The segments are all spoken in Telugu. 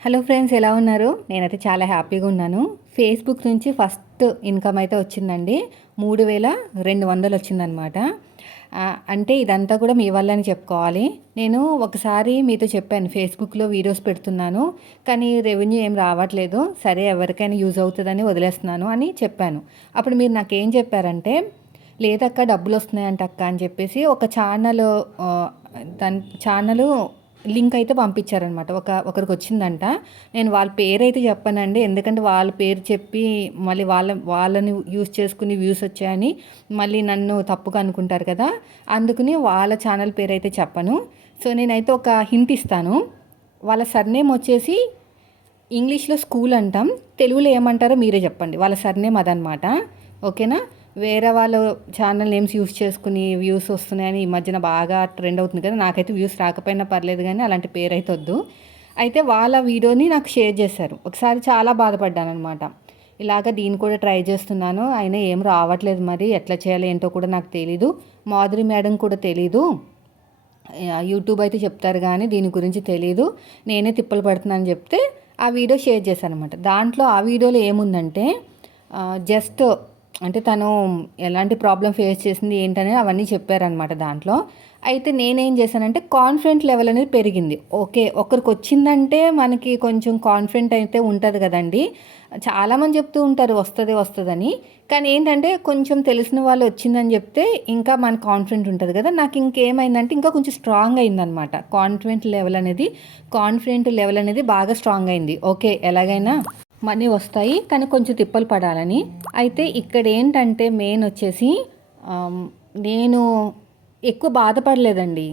హలో ఫ్రెండ్స్, ఎలా ఉన్నారు? నేనైతే చాలా హ్యాపీగా ఉన్నాను. ఫేస్‌బుక్ నుంచి ఫస్ట్ ఇన్‌కమ్ అయితే వచ్చిందండి. 3200 వచ్చిందనమాట. అంటే ఇదంతా కూడా మీ వల్లనే చెప్పుకోవాలి. నేను ఒకసారి మీతో చెప్పాను, ఫేస్‌బుక్‌లో వీడియోస్ పెడుతున్నాను, కానీ రెవెన్యూ ఏం రావట్లేదు. సరే, ఎవరికైనా యూజ్ అవుతదని వదిలేస్తున్నాను అని చెప్పాను. అప్పుడు మీరు నాకేం చెప్పారంటే, లేదక్క డబ్బులొస్తున్నాయంట అక్క అని చెప్పేసి ఒక ఆహ్, దాని ఛానలు లింక్ అయితే పంపించారనమాట. ఒకరికొచ్చిందంట. నేను వాళ్ళ పేరైతే చెప్పనండి. ఎందుకంటే వాళ్ళ పేరు చెప్పి మళ్ళీ వాళ్ళని యూజ్ చేసుకుని వ్యూస్ వచ్చాయని మళ్ళీ నన్ను తప్పుగా అనుకుంటారు కదా! అందుకని వాళ్ళ ఛానల్ పేరైతే చెప్పను. సో, నేనైతే ఒక హింట్ ఇస్తాను. వాళ్ళ సర్‌నేమ్ వచ్చేసి ఇంగ్లీష్‌లో స్కూల్ అంటాం. తెలుగులో ఏమంటారో మీరే చెప్పండి. వాళ్ళ సర్‌నేమ్ అదనమాట. ఓకేనా? వేరే వాళ్ళ ఛానల్ నేమ్స్ యూజ్ చేసుకుని వ్యూస్ వస్తున్నాయని ఈ మధ్యన బాగా ట్రెండ్ అవుతుంది కదా! నాకైతే వ్యూస్ రాకపోయినా పర్లేదు గానీ అలాంటి పేరైతే వద్దు. అయితే వాళ్ళ వీడియోని నాకు షేర్ చేశారు. ఒకసారి చాలా బాధపడ్డాననమాట. ఇలాగ దీన్ని కూడా ట్రై చేస్తున్నాను. అయినా ఏం రావట్లేదు, మరి ఎట్లా చేయాలో ఏంటో కూడా నాకు తెలీదు. మాధురి మేడం కూడా తెలీదు. యూట్యూబ్ అయితే చెప్తారు కానీ దీని గురించి తెలీదు. నేనే తిప్పలు పడుతున్నానని చెప్తే ఆ వీడియో షేర్ చేశాననమాట. దాంట్లో ఆ వీడియోలో ఏముందంటే జస్ట్ అంటే తను ఎలాంటి ప్రాబ్లమ్ ఫేస్ చేసింది ఏంటనేది అవన్నీ చెప్పారనమాట దాంట్లో. అయితే నేనేం చేశానంటే కాన్ఫిడెంట్ లెవెల్ అనేది పెరిగింది. ఓకే, ఒకరికి వచ్చిందంటే మనకి కొంచెం కాన్ఫిడెంట్ అయితే ఉంటుంది కదండీ. చాలామంది చెప్తూ ఉంటారు వస్తది వస్తదని. కానీ ఏంటంటే కొంచెం తెలిసిన వాళ్ళు వచ్చిందని చెప్తే ఇంకా మనకు కాన్ఫిడెంట్ ఉంటుంది కదా! నాకు ఇంకేమైందంటే ఇంకా కొంచెం స్ట్రాంగ్ అయిందనమాట. కాన్ఫిడెంట్ లెవెల్ అనేది బాగా స్ట్రాంగ్ అయింది. ఓకే, ఎలాగైనా మనీ వస్తాయి, కానీ కొంచెం తిప్పలు పడాలని. అయితే ఇక్కడ ఏంటంటే మెయిన్ వచ్చేసి నేను ఎక్కువ బాధపడలేదండి.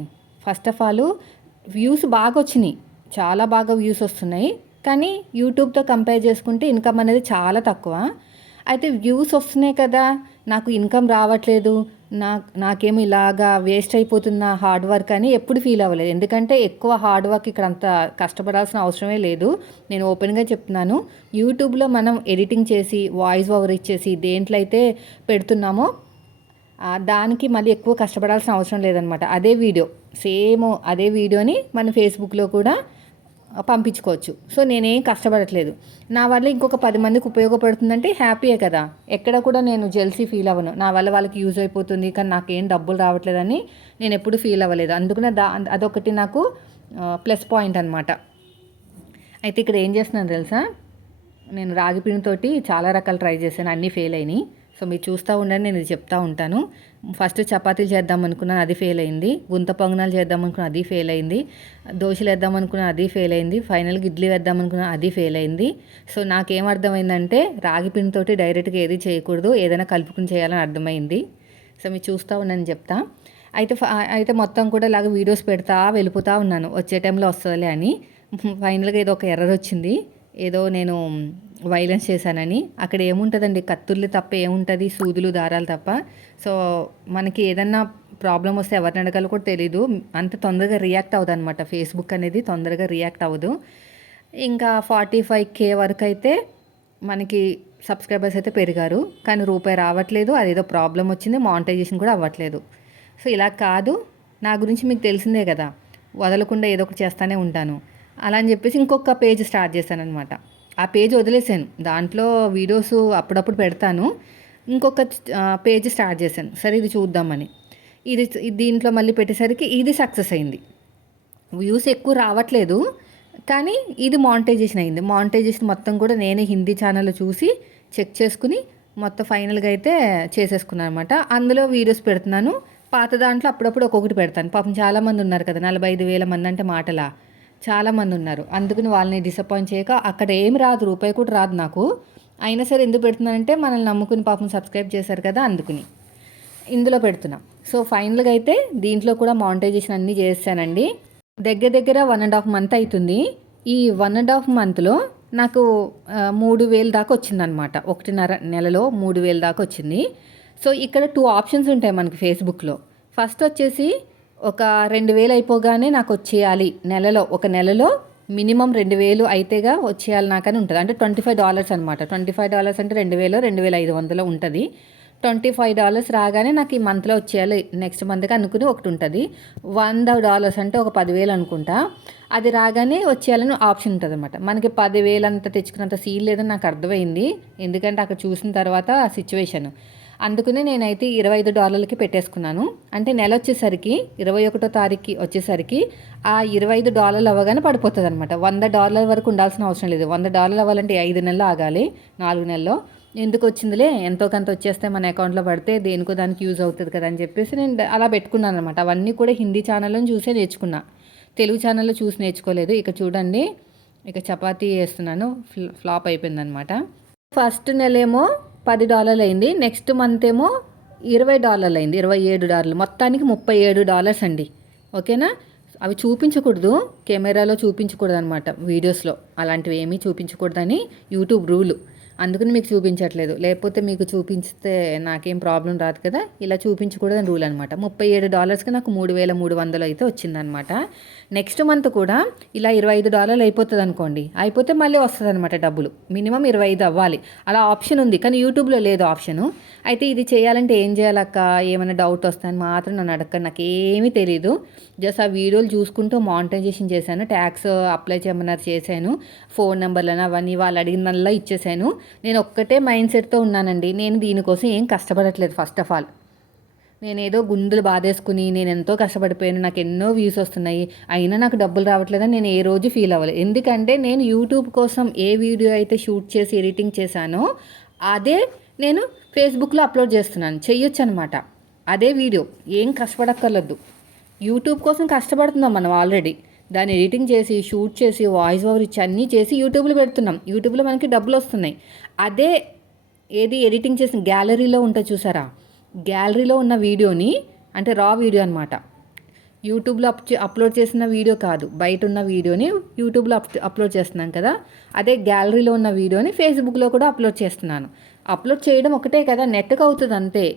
ఫస్ట్ ఆఫ్ ఆల్ వ్యూస్ బాగా వచ్చినాయి, చాలా బాగా వ్యూస్ వస్తున్నాయి. కానీ యూట్యూబ్తో కంపేర్ చేసుకుంటే ఇన్కమ్ అనేది చాలా తక్కువ. అయితే వ్యూస్ వస్తున్నాయి కదా, నాకు ఇన్కమ్ రావట్లేదు, నాకేమో ఇలాగా వేస్ట్ అయిపోతున్న హార్డ్ వర్క్ అని ఎప్పుడు ఫీల్ అవ్వలేదు. ఎందుకంటే ఎక్కువ హార్డ్ వర్క్ ఇక్కడ అంత కష్టపడాల్సిన అవసరమే లేదు. నేను ఓపెన్గా చెప్తున్నాను. యూట్యూబ్లో మనం ఎడిటింగ్ చేసి వాయిస్ ఓవర్ ఇచ్చేసి దేంట్లో అయితే పెడుతున్నామో దానికి మళ్ళీ ఎక్కువ కష్టపడాల్సిన అవసరం లేదనమాట. అదే వీడియోని మన ఫేస్బుక్లో కూడా పంపించుకోవచ్చు. సో, నేనేం కష్టపడట్లేదు. నా వల్ల ఇంకొక 10 మందికి ఉపయోగపడుతుందంటే హ్యాపీయే కదా! ఎక్కడ కూడా నేను జెల్సీ ఫీల్ అవ్వను. నా వల్ల వాళ్ళకి యూజ్ అయిపోతుంది, కానీ నాకేం డబ్బులు రావట్లేదని నేను ఎప్పుడు ఫీల్ అవ్వలేదు. అందుకనే అదొకటి నాకు ప్లస్ పాయింట్ అనమాట. అయితే ఇక్కడ ఏం చేస్తున్నాను తెలుసా? నేను రాగి పిండితోటి చాలా రకాలు ట్రై చేశాను, అన్నీ ఫెయిల్ అయినాయి. సో, మీరు చూస్తూ ఉండండి, నేను ఇది చెప్తా ఉంటాను. ఫస్ట్ చపాతీలు చేద్దాం అనుకున్నాను, అది ఫెయిల్ అయింది. గుంత పొంగనాలు చేద్దాం అనుకున్నాను, అది ఫెయిల్ అయింది. దోశలు వేద్దాం అనుకున్నాను, అది ఫెయిల్ అయింది. ఫైనల్గా ఇడ్లీ వేద్దాం అనుకున్నాను, అది ఫెయిల్ అయింది. సో, నాకేం అర్థమైందంటే రాగి పిండితోటి డైరెక్ట్గా ఏది చేయకూడదు, ఏదైనా కలుపుకుని చేయాలని అర్థమైంది. సో, మీరు చూస్తూ ఉండని చెప్తా. అయితే మొత్తం కూడా ఇలాగ వీడియోస్ పెడతా వెళ్ళిపోతూ ఉన్నాను, వచ్చే టైంలో వస్తుందిలే అని. ఫైనల్గా ఏదో ఒక ఎర్రర్ వచ్చింది. ఏదో నేను వైలెన్స్ చేశానని. అక్కడ ఏముంటుందండి, కత్తుర్లు తప్ప ఏముంటుంది, సూదులు దారాలు తప్ప. సో, మనకి ఏదన్నా ప్రాబ్లం వస్తే ఎవరిని అడగాలో కూడా తెలీదు. అంత తొందరగా రియాక్ట్ అవ్వదు అనమాట. ఫేస్బుక్ అనేది తొందరగా రియాక్ట్ అవ్వదు. ఇంకా 45K వరకు అయితే మనకి సబ్స్క్రైబర్స్ అయితే పెరిగారు, కానీ రూపాయి రావట్లేదు. అదేదో ప్రాబ్లం వచ్చింది, మానిటైజేషన్ కూడా అవ్వట్లేదు. సో, ఇలా కాదు, నా గురించి మీకు తెలిసిందే కదా, వదలకుండా ఏదో ఒకటి చేస్తూనే ఉంటాను. అలా అని చెప్పేసి ఇంకొక పేజ్ స్టార్ట్ చేశానమాట. ఆ పేజ్ వదిలేసాను, దాంట్లో వీడియోస్ అప్పుడప్పుడు పెడతాను. ఇంకొక పేజ్ స్టార్ట్ చేశాను, సరే ఇది చూద్దామని. దీంట్లో మళ్ళీ పెట్టేసరికి ఇది సక్సెస్ అయింది. వ్యూస్ ఎక్కువ రావట్లేదు, కానీ ఇది మానిటైజేషన్ అయింది. మానిటైజేషన్ మొత్తం కూడా నేనే హిందీ ఛానల్లో చూసి చెక్ చేసుకుని మొత్తం ఫైనల్గా అయితే చేసేసుకున్నాను అనమాట. అందులో వీడియోస్ పెడుతున్నాను. పాత దాంట్లో అప్పుడప్పుడు ఒక్కొక్కటి పెడతాను. పాపం చాలామంది ఉన్నారు కదా, 45,000 మంది అంటే మాటలా, చాలామంది ఉన్నారు. అందుకని వాళ్ళని డిసప్పాయింట్ చేయక అక్కడ ఏమి రాదు, రూపాయి కూడా రాదు నాకు. అయినా సరే ఎందుకు పెడుతున్నానంటే మనల్ని నమ్ముకుని పాపం సబ్స్క్రైబ్ చేశారు కదా, అందుకుని ఇందులో పెడుతున్నాం. సో, ఫైనల్గా అయితే దీంట్లో కూడా మానిటైజేషన్ అన్నీ చేశానండి. దగ్గర దగ్గర 1.5 మంత్ అవుతుంది. ఈ 1.5 మంత్లో నాకు 3,000 దాకా వచ్చిందనమాట. 1.5 నెలలో 3,000 దాకా వచ్చింది. సో, ఇక్కడ 2 ఆప్షన్స్ ఉంటాయి మనకి ఫేస్బుక్లో. ఫస్ట్ వచ్చేసి ఒక 2,000 అయిపోగానే నాకు వచ్చేయాలి, ఒక నెలలో మినిమం 2,000 అయితేగా వచ్చేయాలి నాకని ఉంటుంది. అంటే $25 అనమాట. $25 అంటే 2,000, 2,500 ఉంటుంది. $25 రాగానే నాకు ఈ మంత్లో వచ్చేయాలి, నెక్స్ట్ మంత్కి అనుకుని ఒకటి ఉంటుంది. $100 అంటే ఒక 10,000 అనుకుంటా. అది రాగానే వచ్చేయాలని ఆప్షన్ ఉంటుంది అనమాట. మనకి 10,000 అంత తెచ్చుకున్నంత సీల్ లేదని నాకు అర్థమైంది, ఎందుకంటే అక్కడ చూసిన తర్వాత ఆ సిచ్యువేషన్. అందుకనే నేనైతే $25కి పెట్టేసుకున్నాను. అంటే నెల వచ్చేసరికి 21వ తారీఖుకి వచ్చేసరికి ఆ $25 అవ్వగానే పడిపోతుంది అనమాట. $100 వరకు ఉండాల్సిన అవసరం లేదు. $100 అవ్వాలంటే 5 నెలలు ఆగాలి, 4 నెలల్లో. ఎందుకు వచ్చిందిలే, ఎంతో కొంత వచ్చేస్తే మన అకౌంట్లో పడితే దేనికో దానికి యూజ్ అవుతుంది కదా అని చెప్పేసి నేను అలా పెట్టుకున్నాను అనమాట. అవన్నీ కూడా హిందీ ఛానల్లో చూసే నేర్చుకున్నా, తెలుగు ఛానల్లో చూసి నేర్చుకోలేదు. ఇక చూడండి, ఇక చపాతీ వేస్తున్నాను, ఫ్లాప్ అయిపోయిందనమాట. ఫస్ట్ నెలేమో $10 అయింది, నెక్స్ట్ మంత్ ఏమో $20 అయింది, $27, మొత్తానికి $37 అండి. ఓకేనా. అవి చూపించకూడదు, కెమెరాలో చూపించకూడదు అనమాట, వీడియోస్లో అలాంటివి ఏమీ చూపించకూడదని యూట్యూబ్ రూలు. అందుకని మీకు చూపించట్లేదు, లేకపోతే మీకు చూపిస్తే నాకేం ప్రాబ్లం రాదు కదా. ఇలా చూపించకూడదని రూల్ అనమాట. $37కి నాకు 3,300 అయితే వచ్చిందనమాట. నెక్స్ట్ మంత్ కూడా ఇలా $25 అయిపోతుంది అనుకోండి, అయిపోతే మళ్ళీ వస్తుంది అనమాట డబ్బులు. మినిమం 25 అవ్వాలి, అలా ఆప్షన్ ఉంది, కానీ యూట్యూబ్లో లేదు ఆప్షను. అయితే ఇది చేయాలంటే ఏం చేయాలక్క, ఏమైనా డౌట్ వస్తాయని మాత్రం నన్ను అడగండి, నాకు ఏమీ తెలీదు. జస్ట్ ఆ వీడియోలు చూసుకుంటూ మానిటైజేషన్ చేశాను, ట్యాక్స్ అప్లై చేయమన్నారు చేశాను, ఫోన్ నెంబర్లను అవన్నీ వాళ్ళు అడిగినల్లా ఇచ్చేసాను. నేను ఒక్కటే మైండ్ సెట్తో ఉన్నానండి, నేను దీనికోసం ఏం కష్టపడట్లేదు. ఫస్ట్ ఆఫ్ ఆల్ నేనేదో గుండెలు బాధేసుకుని నేను ఎంతో కష్టపడిపోయాను, నాకు ఎన్నో వ్యూస్ వస్తున్నాయి, అయినా నాకు డబ్బులు రావట్లేదని నేను ఏ రోజు ఫీల్ అవ్వలేదు. ఎందుకంటే నేను యూట్యూబ్ కోసం ఏ వీడియో అయితే షూట్ చేసి ఎడిటింగ్ చేశానో అదే నేను ఫేస్బుక్లో అప్లోడ్ చేస్తున్నాను, చెయ్యొచ్చు అనమాట. అదే వీడియో, ఏం కష్టపడక్కర్లేదు. యూట్యూబ్ కోసం కష్టపడుతున్నాం మనం ఆల్రెడీ, దాన్ని ఎడిటింగ్ చేసి షూట్ చేసి వాయిస్ ఓవర్ ఇచ్చి అన్నీ చేసి యూట్యూబ్లో పెడుతున్నాం, యూట్యూబ్లో మనకి డబ్బులు వస్తున్నాయి. అదే ఏది ఎడిటింగ్ చేసిన గ్యాలరీలో ఉంటుంది చూసారా, గ్యాలరీలో ఉన్న వీడియోని, అంటే రా వీడియో అనమాట, యూట్యూబ్లో అప్లోడ్ చేసిన వీడియో కాదు, బయట ఉన్న వీడియోని యూట్యూబ్లో అప్లోడ్ చేస్తున్నాను కదా, అదే గ్యాలరీలో ఉన్న వీడియోని ఫేస్బుక్లో కూడా అప్లోడ్ చేస్తున్నాను. అప్లోడ్ చేయడం ఒకటే కదా, నెట్కి అవుతుంది అంతే,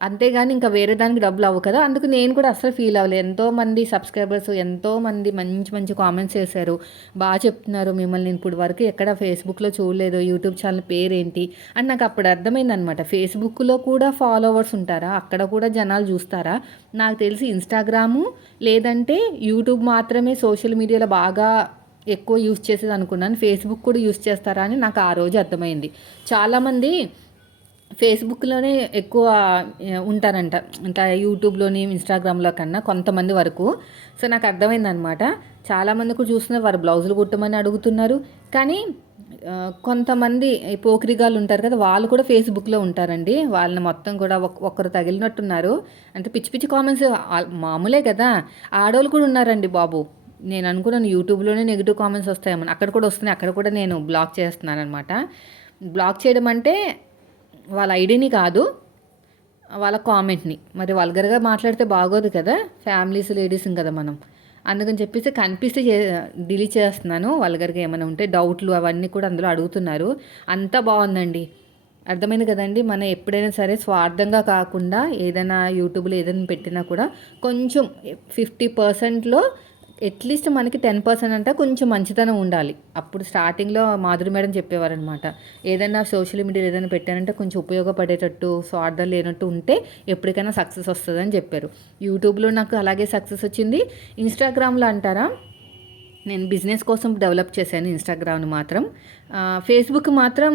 అంతేగాని ఇంకా వేరే దానికి డబ్బులు అవ్వు కదా. అందుకు నేను కూడా అసలు ఫీల్ అవ్వలేదు. ఎంతోమంది సబ్స్క్రైబర్స్, ఎంతోమంది మంచి మంచి కామెంట్స్ చేశారు, బాగా చెప్తున్నారు, మిమ్మల్ని నేను ఇప్పుడు వరకు ఎక్కడ ఫేస్బుక్లో చూడలేదు, యూట్యూబ్ ఛానల్ పేరేంటి అని నాకు అప్పుడు అర్థమైందనమాట. ఫేస్బుక్లో కూడా ఫాలోవర్స్ ఉంటారా, అక్కడ కూడా జనాలు చూస్తారా? నాకు తెలిసి ఇన్స్టాగ్రాము లేదంటే యూట్యూబ్ మాత్రమే సోషల్ మీడియాలో బాగా ఎక్కువ యూజ్ చేసేది అనుకున్నాను, ఫేస్బుక్ కూడా యూజ్ చేస్తారా అని నాకు ఆ రోజు అర్థమైంది. చాలామంది ఫేస్బుక్లోనే ఎక్కువ ఉంటారంట, ఇంకా యూట్యూబ్లోని ఇన్స్టాగ్రామ్లో కన్నా కొంతమంది వరకు. సో నాకు అర్థమైందనమాట. చాలామంది కూడా చూస్తున్నారు, వారు బ్లౌజులు కుట్టమని అడుగుతున్నారు, కానీ కొంతమంది పోకిరిగాళ్ళు ఉంటారు కదా, వాళ్ళు కూడా ఫేస్బుక్లో ఉంటారండి. వాళ్ళని మొత్తం కూడా ఒక్కరు తగిలినట్టున్నారు, అంటే పిచ్చి పిచ్చి కామెంట్స్ మామూలే కదా. ఆడవాళ్ళు కూడా ఉన్నారండి బాబు. నేను అనుకున్నాను యూట్యూబ్లోనే నెగిటివ్ కామెంట్స్ వస్తాయేమని, అక్కడ కూడా వస్తున్నాయి, అక్కడ కూడా నేను బ్లాక్ చేస్తున్నాను అనమాట. బ్లాక్ చేయడం అంటే వాళ్ళ ఐడిని కాదు, వాళ్ళ కామెంట్ని. మరి వల్గర్గా మాట్లాడితే బాగోదు కదా, ఫ్యామిలీస్ లేడీస్ని కదా మనం, అందుకని చెప్పేసి కనిపిస్తే డిలీట్ చేస్తున్నాను. వల్గర్గా ఏమైనా ఉంటే డౌట్లు అవన్నీ కూడా అందులో అడుగుతున్నారు. అంతా బాగుందండి, అర్థమైంది కదండి. మనం ఎప్పుడైనా సరే స్వార్థంగా కాకుండా ఏదైనా యూట్యూబ్లో ఏదైనా పెట్టినా కూడా కొంచెం 50%లో అట్లీస్ట్ మనకి 10% అంటే కొంచెం మంచితనం ఉండాలి. అప్పుడు స్టార్టింగ్లో మాధురి మేడం చెప్పేవారనమాట, ఏదైనా సోషల్ మీడియాలో ఏదైనా పెట్టానంటే కొంచెం ఉపయోగపడేటట్టు, స్వార్థం లేనట్టు ఉంటే ఎప్పటికైనా సక్సెస్ వస్తుందని చెప్పారు. యూట్యూబ్లో నాకు అలాగే సక్సెస్ వచ్చింది. ఇన్స్టాగ్రామ్లో అంటారా, నేను బిజినెస్ కోసం డెవలప్ చేశాను ఇన్స్టాగ్రామ్ని మాత్రం. ఫేస్బుక్ మాత్రం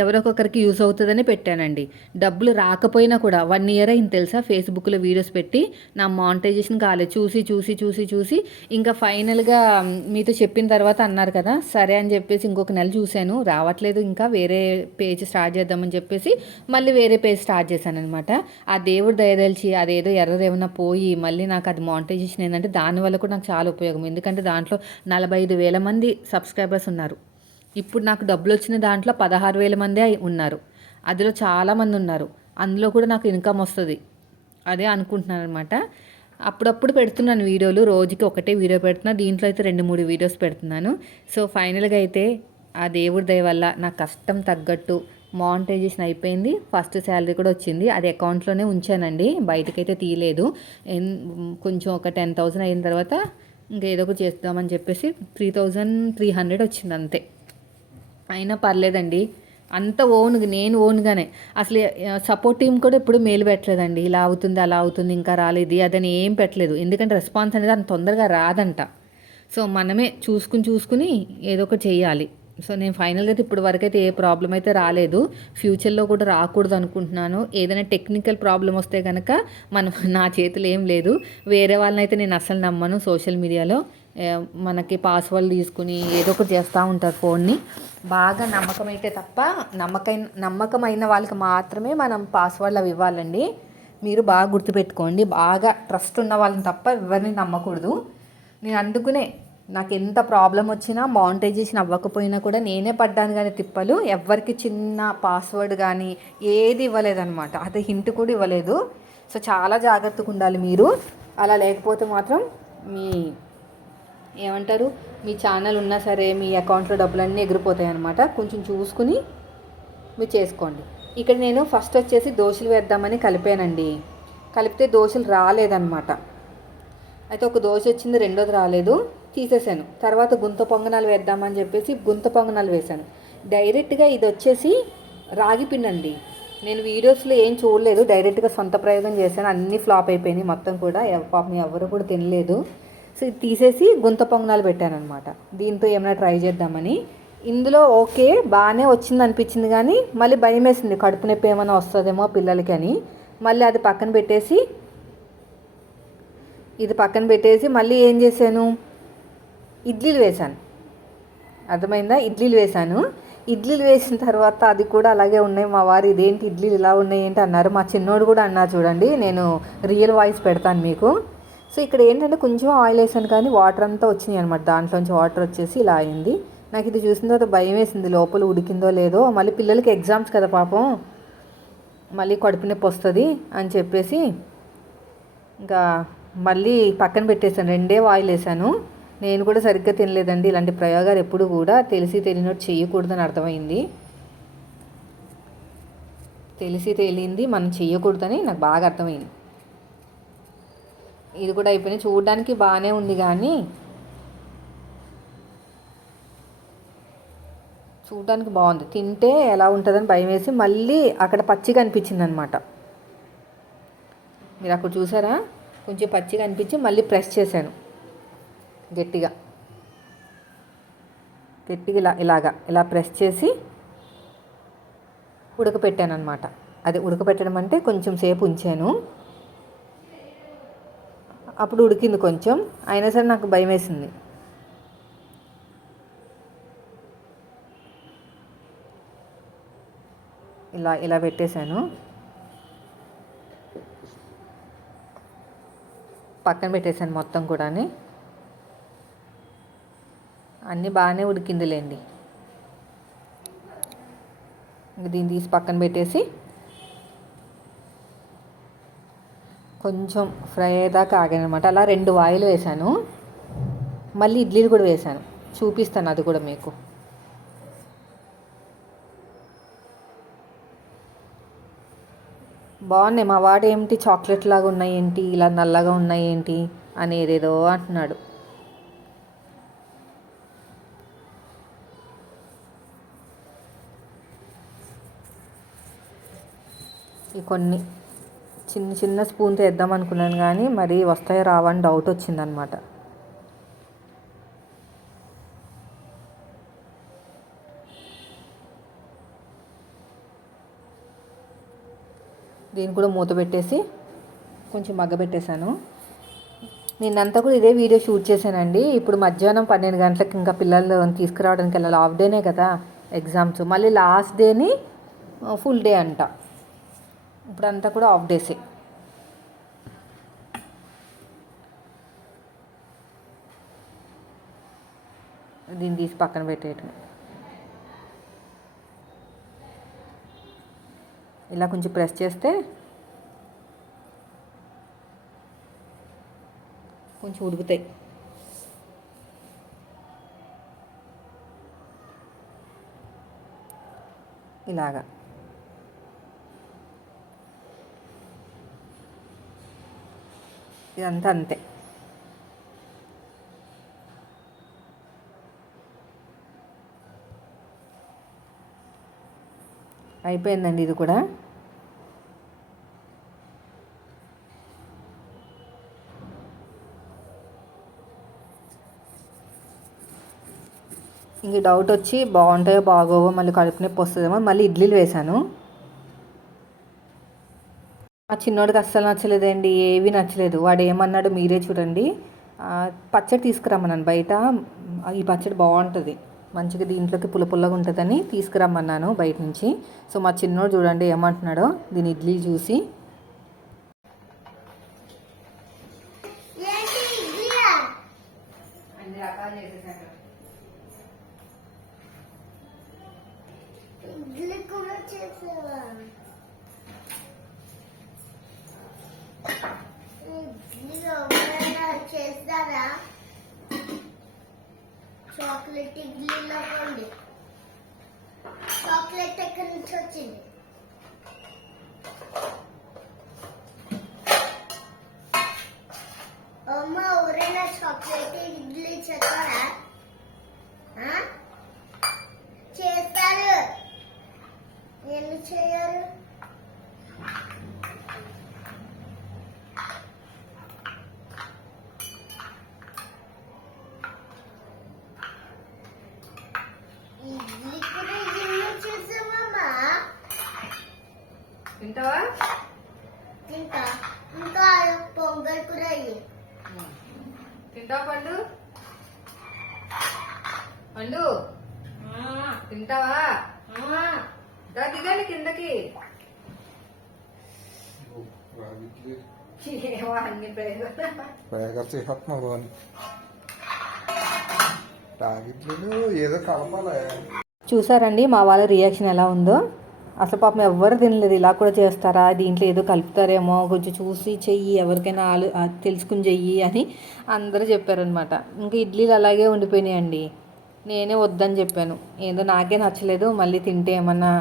ఎవరొకరికి యూజ్ అవుతుందని పెట్టానండి. డబ్బులు రాకపోయినా కూడా 1 ఇయర్ అయింది తెలుసా ఫేస్బుక్లో వీడియోస్ పెట్టి, నా మానిటైజేషన్ కాలేదు. చూసి చూసి చూసి చూసి ఇంకా ఫైనల్గా మీతో చెప్పిన తర్వాత అన్నారు కదా, సరే అని చెప్పేసి ఇంకొక నెల చూశాను, రావట్లేదు, ఇంకా వేరే పేజ్ స్టార్ట్ చేద్దామని చెప్పేసి మళ్ళీ వేరే పేజ్ స్టార్ట్ చేశాను అనమాట. ఆ దేవుడు దయదలిచి అదేదో ఎర్రర్ ఏమైనా పోయి మళ్ళీ నాకు అది మానిటైజేషన్ ఏంటంటే దానివల్ల కూడా నాకు చాలా ఉపయోగం. ఎందుకంటే దాంట్లో 45,000 మంది సబ్స్క్రైబర్స్ ఉన్నారు. ఇప్పుడు నాకు డబ్బులు వచ్చిన దాంట్లో 16,000 మందే ఉన్నారు. అందులో చాలామంది ఉన్నారు, అందులో కూడా నాకు ఇన్కమ్ వస్తుంది, అదే అనుకుంటున్నాను అనమాట. అప్పుడప్పుడు పెడుతున్నాను వీడియోలు, రోజుకి ఒకటే వీడియో పెడుతున్నా, దీంట్లో అయితే 2-3 వీడియోస్ పెడుతున్నాను. సో ఫైనల్గా అయితే ఆ దేవుడి దయ వల్ల నా కష్టం తగ్గట్టు మానిటైజేషన్ అయిపోయింది. ఫస్ట్ శాలరీ కూడా వచ్చింది, అది అకౌంట్లోనే ఉంచానండి, బయటకైతే తీయలేదు. కొంచెం ఒక 10,000 అయిన తర్వాత ఇంకేదో ఒకటి చేద్దామని చెప్పేసి 3,300 వచ్చింది అంతే. అయినా పర్లేదండి, అంత ఓన్గా నేను ఓన్గానే అసలు సపోర్ట్ టీం కూడా ఎప్పుడు మెయిల్ పెట్టలేదండి. ఇలా అవుతుంది అలా అవుతుంది ఇంకా రాలేదు అదని ఏం పెట్టలేదు. ఎందుకంటే రెస్పాన్స్ అనేది అంత తొందరగా రాదంట. సో మనమే చూసుకుని ఏదో ఒకటి చెయ్యాలి. సో నేను ఫైనల్గా అయితే ఇప్పుడు వరకు అయితే ఏ ప్రాబ్లం అయితే రాలేదు. ఫ్యూచర్లో కూడా రాకూడదు అనుకుంటున్నాను. ఏదైనా టెక్నికల్ ప్రాబ్లం వస్తే కనుక మనం నా చేతిలో ఏం లేదు. వేరే వాళ్ళని అయితే నేను అస్సలు నమ్మను. సోషల్ మీడియాలో మనకి పాస్వర్డ్ తీసుకుని ఏదో ఒకటి చేస్తూ ఉంటారు ఫోన్ని. బాగా నమ్మకమైతే తప్ప నమ్మకమైన వాళ్ళకి మాత్రమే మనం పాస్వర్డ్లు అవి ఇవ్వాలండి. మీరు బాగా గుర్తుపెట్టుకోండి. బాగా ట్రస్ట్ ఉన్న వాళ్ళని తప్ప ఎవరిని నమ్మకూడదు. నేను అందుకునే నాకు ఎంత ప్రాబ్లం వచ్చినా మానిటైజేషన్ అవ్వకపోయినా కూడా నేనే పడ్డాను కానీ తిప్పలు. ఎవ్వరికి చిన్న పాస్వర్డ్ కానీ ఏది ఇవ్వలేదన్నమాట. అది హింట్ కూడా ఇవ్వలేదు. సో చాలా జాగ్రత్తగా ఉండాలి మీరు. అలా లేకపోతే మాత్రం మీ ఏమంటారు మీ ఛానల్ ఉన్నా సరే మీ అకౌంట్లో డబ్బులన్నీ ఎగిరిపోతాయి అన్నమాట. కొంచెం చూసుకుని మీరు చేసుకోండి. ఇక్కడ నేను ఫస్ట్ వచ్చేసి దోశలు వేద్దామని కలిపానండి. కలిపితే దోశలు రాలేదన్నమాట. అయితే ఒక దోశ వచ్చింది, రెండోది రాలేదు, తీసేసాను. తర్వాత గుంత పొంగనాలు వేద్దామని చెప్పేసి గుంత పొంగనాలు వేశాను. డైరెక్ట్గా ఇది వచ్చేసి రాగి పిండి అండి. నేను వీడియోస్లో ఏం చూడలేదు, డైరెక్ట్గా సొంత ప్రయోగం చేశాను. అన్నీ ఫ్లాప్ అయిపోయినాయి మొత్తం కూడా. పాపం ఎవరు కూడా తినలేదు. సో ఇది తీసేసి గుంత పొంగనాలు పెట్టాను అనమాట. దీంతో ఏమైనా ట్రై చేద్దామని. ఇందులో ఓకే బాగానే వచ్చింది అనిపించింది, కానీ మళ్ళీ భయం వేసింది కడుపు నొప్పి ఏమైనా వస్తుందేమో పిల్లలకి అని. మళ్ళీ అది పక్కన పెట్టేసి మళ్ళీ ఏం చేశాను, ఇడ్లీలు వేశాను. అర్థమైందా? ఇడ్లీలు వేశాను. ఇడ్లీలు వేసిన తర్వాత అది కూడా అలాగే ఉన్నాయి. మా వారు ఇదేంటి ఇడ్లీలు ఇలా ఉన్నాయి ఏంటి అన్నారు. మా చిన్నోడు కూడా అన్నారు. చూడండి, నేను రియల్ వాయిస్ పెడతాను మీకు. సో ఇక్కడ ఏంటంటే కొంచెం ఆయిల్ వేసాను కానీ వాటర్ అంతా వచ్చినాయి అనమాట. దాంట్లోంచి వాటర్ వచ్చేసి ఇలా అయింది. నాకు ఇది చూసిన తర్వాత భయం వేసింది, లోపల ఉడికిందో లేదో. మళ్ళీ పిల్లలకి ఎగ్జామ్స్ కదా పాపం, మళ్ళీ కడుపు నొప్పి వస్తుంది అని చెప్పేసి ఇంకా మళ్ళీ పక్కన పెట్టేశాను. 2 ఆయిల్ వేసాను. నేను కూడా సరిగ్గా తినలేదండి. ఇలాంటి ప్రయోగాలు ఎప్పుడు కూడా తెలిసి తెలియనట్టు చేయకూడదని అర్థమైంది. తెలిసి తెలియంది మనం చేయకూడదని నాకు బాగా అర్థమైంది. ఇది కూడా అయిపోయింది. చూడడానికి బాగానే ఉంది కానీ చూడడానికి బాగుంది, తింటే ఎలా ఉంటుందని భయం వేసి మళ్ళీ అక్కడ పచ్చిగా అనిపించింది అనమాట. మీరు అక్కడ చూసారా, కొంచెం పచ్చిగా అనిపించి మళ్ళీ ప్రెస్ చేశాను గట్టిగా ఇలా ప్రెస్ చేసి ఉడకపెట్టాను అనమాట. అది ఉడకపెట్టడం అంటే కొంచెం సేపు ఉంచాను. అప్పుడు ఉడికింది కొంచెం, అయినా సరే నాకు భయం వేసింది. ఇలా పెట్టేశాను. పక్కన పెట్టేశాను మొత్తం కూడా. అన్నీ బాగానే ఉడికిందిలేండి. దీన్ని తీసి పక్కన పెట్టేసి కొంచెం ఫ్రై అయ్యేదాకా ఆగాను అనమాట. అలా 2 ఆయిల్ వేసాను. మళ్ళీ ఇడ్లీలు కూడా వేసాను, చూపిస్తాను అది కూడా మీకు. బాగున్నాయి. మా వాడు ఏమిటి చాక్లెట్ లాగా ఉన్నాయి ఏంటి, ఇలా నల్లగా ఉన్నాయి ఏంటి అని ఏదేదో అంటున్నాడు. ఈ కొన్ని చిన్న స్పూన్తో వేద్దాం అనుకున్నాను కానీ మరి వస్తాయో రావని డౌట్ వచ్చిందనమాట. దీన్ని కూడా మూత పెట్టేసి కొంచెం మగ్గబెట్టేశాను. నిన్నంతా కూడా ఇదే వీడియో షూట్ చేశానండి. ఇప్పుడు మధ్యాహ్నం 12 గంటలకు ఇంకా పిల్లలు తీసుకురావడానికి వెళ్ళాలి. హాఫ్ డేనే కదా ఎగ్జామ్స్, మళ్ళీ లాస్ట్ డేని ఫుల్ డే అంట. ఇప్పుడంతా కూడా హాఫ్ డేసే. దీన్ని తీసి పక్కన పెట్టేయటం. ఇలా కొంచెం ప్రెస్ చేస్తే కొంచెం ఉడుకుతాయి. ఇలాగా ఇదంతా అంతే. అయిపోయిందండి ఇది కూడా. ఇంక డౌట్ వచ్చి బాగుంటాయో బాగోవో మళ్ళీ కడుపు నొప్పి వస్తుందేమో మళ్ళీ ఇడ్లీలు వేశాను. ఆ చిన్నోడికి అస్సలు నచ్చలేదండి, ఏవి నచ్చలేదు. వాడు ఏమన్నాడు మీరే చూడండి. పచ్చడి తీసుకురమ్మన్నాను బయట, ఈ పచ్చడి బాగుంటుంది మంచిగా, దీంట్లోకి పుల్ల పుల్లగా ఉంటుందని తీసుకురమ్మన్నాను బయట నుంచి. సో మా చిన్నోడు చూడండి ఏమంటున్నాడో దీని ఇడ్లీ చూసి. అన్ని రకాలు చేసేసాడు. చేస్తారా చాక్లెట్ ఇడ్లీలో కొండి. చాక్లెట్ ఎక్కడి నుంచి వచ్చింది? అమ్మ ఎవరైనా చాక్లెట్ ఇడ్లీ చేస్తారా? చేస్తారు. ఎందుకు చేయరు? తింటావా? తింటా. ఇంకా పొంగల్ కూర తింటావా పండు? పండు తింటావా? దిగాలి కిందకి. చూసారండి మా వాళ్ళ రియాక్షన్ ఎలా ఉందో. అసలు పాపం ఎవ్వరు తినలేదు. ఇలా కూడా చేస్తారా, దీంట్లో ఏదో కలుపుతారేమో, కొంచెం చూసి చెయ్యి, ఎవరికైనా తెలుసుకుని చెయ్యి అని అందరూ చెప్పారనమాట. ఇంకా ఇడ్లీలు అలాగే ఉండిపోయినాయండి. నేనే వద్దని చెప్పాను, ఏదో నాకే నచ్చలేదు, మళ్ళీ తింటే ఏమన్నా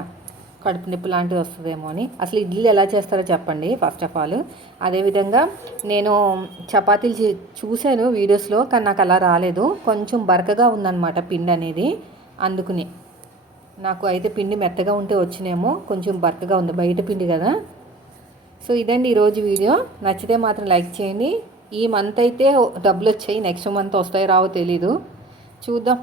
కడుపు నొప్పి లాంటిది వస్తుందేమో అని. అసలు ఇడ్లీలు ఎలా చేస్తారో చెప్పండి ఫస్ట్ ఆఫ్ ఆల్. అదేవిధంగా నేను చపాతీలు చూశాను వీడియోస్లో, కానీ నాకు అలా రాలేదు. కొంచెం బరకగా ఉందన్నమాట పిండి అనేది, అందుకుని నాకు అయితే పిండి మెత్తగా ఉంటే వచ్చినేమో, కొంచెం బరకగా ఉంది, బయట పిండి కదా. సో ఇదండి ఈరోజు వీడియో. నచ్చితే మాత్రం లైక్ చేయండి. ఈ మంత్ అయితే డబ్బులు వచ్చాయి, నెక్స్ట్ మంత్ వస్తాయో రావో తెలీదు, చూద్దాం.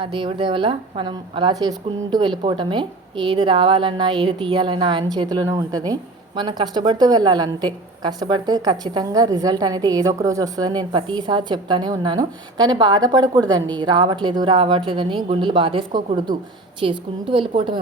ఆ దేవుడి దేవల మనం అలా చేసుకుంటూ వెళ్ళిపోవటమే. ఏది రావాలన్నా ఏది తీయాలన్నా ఆయన చేతిలోనే ఉంటుంది. మనం కష్టపడుతూ వెళ్ళాలి అంతే. కష్టపడితే ఖచ్చితంగా రిజల్ట్ అనేది ఏదో ఒక రోజు వస్తుందని నేను ప్రతిసారి చెప్తానే ఉన్నాను. కానీ బాధపడకూడదండి, రావట్లేదు రావట్లేదని గుండెలు బాధేసుకోకూడదు, చేసుకుంటూ వెళ్ళిపోవటమే.